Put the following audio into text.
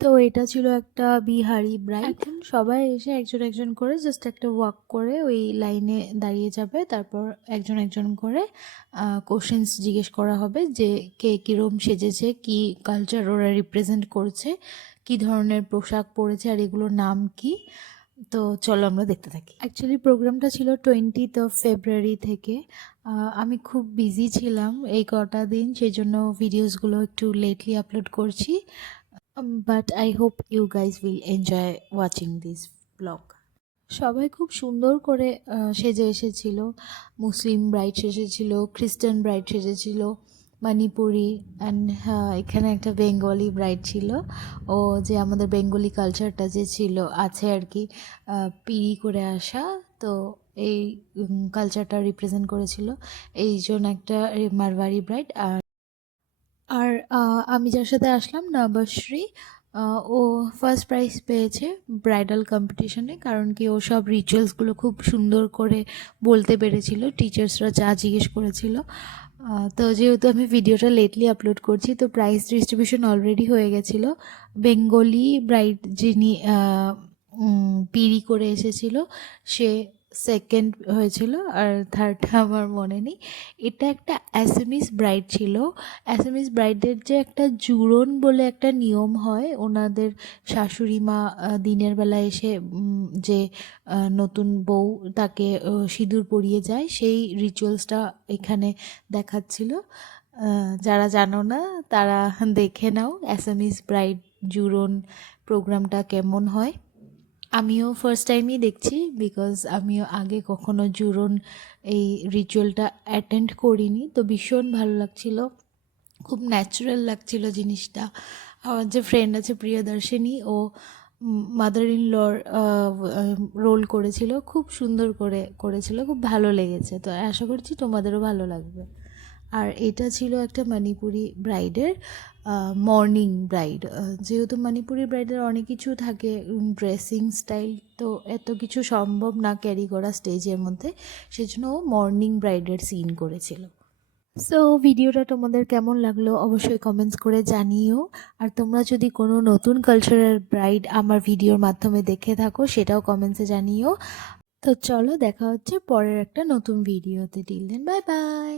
তো এটা ছিল একটা বিহারি ব্রাইড। এখন সবাই এসে একজন একজন করে জাস্ট একটা ওয়াক করে ওই লাইনে দাঁড়িয়ে যাবে, তারপর একজন একজন করে কোশ্চেন্স জিজ্ঞেস করা হবে যে কে কীরকম সেজেছে, কি কালচার ওরা রিপ্রেজেন্ট করছে, কি ধরনের পোশাক পরেছে, আর এগুলোর নাম কি। তো চলো আমরা দেখতে থাকি। অ্যাকচুয়ালি প্রোগ্রামটা ছিল 20th ফেব্রুয়ারি থেকে। আমি খুব বিজি ছিলাম এই কটা দিন, সেই জন্য ভিডিওসগুলো একটু লেটলি আপলোড করছি। But I hope you guys will enjoy watching this vlog. সবাই খুব সুন্দর করে সেজে এসেছিল। মুসলিম ব্রাইড সেজেছিল, খ্রিস্টান ব্রাইড সেজেছিল, মণিপুরি, অ্যান্ড এখানে একটা বেঙ্গলি ব্রাইড ছিল। ও যে আমাদের বেঙ্গলি কালচারটা যে ছিল আছে আর কি, পিড়ি করে আসা, তো এই কালচারটা রিপ্রেজেন্ট করেছিল এই জন্য একটা মারওয়ারি ব্রাইড। আর আমি যার সাথে আসলাম নবশ্রী, ও ফার্স্ট প্রাইজ পেয়েছে ব্রাইডাল কম্পিটিশনে, কারণ কি ও সব রিচুয়ালসগুলো খুব সুন্দর করে বলতে পেরেছিল, টিচার্সরা যা জিজ্ঞেস করেছিল। তো যেহেতু আমি ভিডিওটা লেটলি আপলোড করছি, তো প্রাইজ ডিস্ট্রিবিউশন অলরেডি হয়ে গেছিলো। বেঙ্গলি ব্রাইড যিনি পিড়ি করে এসেছিল সে সেকেন্ড হয়েছিল, আর থার্ডটা আমার মনে নেই। এটা একটা অ্যাসামিস ব্রাইড ছিল। অ্যাসামিস ব্রাইডের যে একটা জুড়ন বলে একটা নিয়ম হয়, ওনাদের শাশুড়ি মা দিনের বেলা এসে যে নতুন বউ তাকে সিঁদুর পরিয়ে যায়, সেই রিচুয়ালসটা এখানে দেখাচ্ছিল। যারা জানো না তারা দেখে নাও অ্যাসামিস ব্রাইড জুড়ন প্রোগ্রামটা কেমন হয়। আমিও ফার্স্ট টাইমই দেখছি, বিকজ আমিও আগে কখনো জুড়ন এই রিচুয়ালটা অ্যাটেন্ড করিনি। তো ভীষণ ভালো লাগছিল, খুব ন্যাচারাল লাগছিল জিনিসটা। আমার যে ফ্রেন্ড আছে প্রিয়দর্শিনী, ও মাদার ইন লর রোল করেছিল, খুব সুন্দর করে করেছিল, খুব ভালো লেগেছে। তো আশা করছি তোমাদেরও ভালো লাগবে। আর এটা ছিল একটা মণিপুরি ব্রাইডের মর্নিং ব্রাইড। যেহেতু মণিপুরি ব্রাইডের অনেক কিছু থাকে, ড্রেসিং স্টাইল, তো এত কিছু সম্ভব না ক্যারি করা স্টেজের মধ্যে, সেজন্য ও মর্নিং ব্রাইডের সিন করেছিল। সো ভিডিওটা তোমাদের কেমন লাগলো অবশ্যই কমেন্টস করে জানিও। আর তোমরা যদি কোনো নতুন কালচারাল ব্রাইড আমার ভিডিওর মাধ্যমে দেখে থাকো, সেটাও কমেন্টসে জানিও। তো চলো দেখা হচ্ছে পরের একটা নতুন ভিডিওতে। Till then bye by.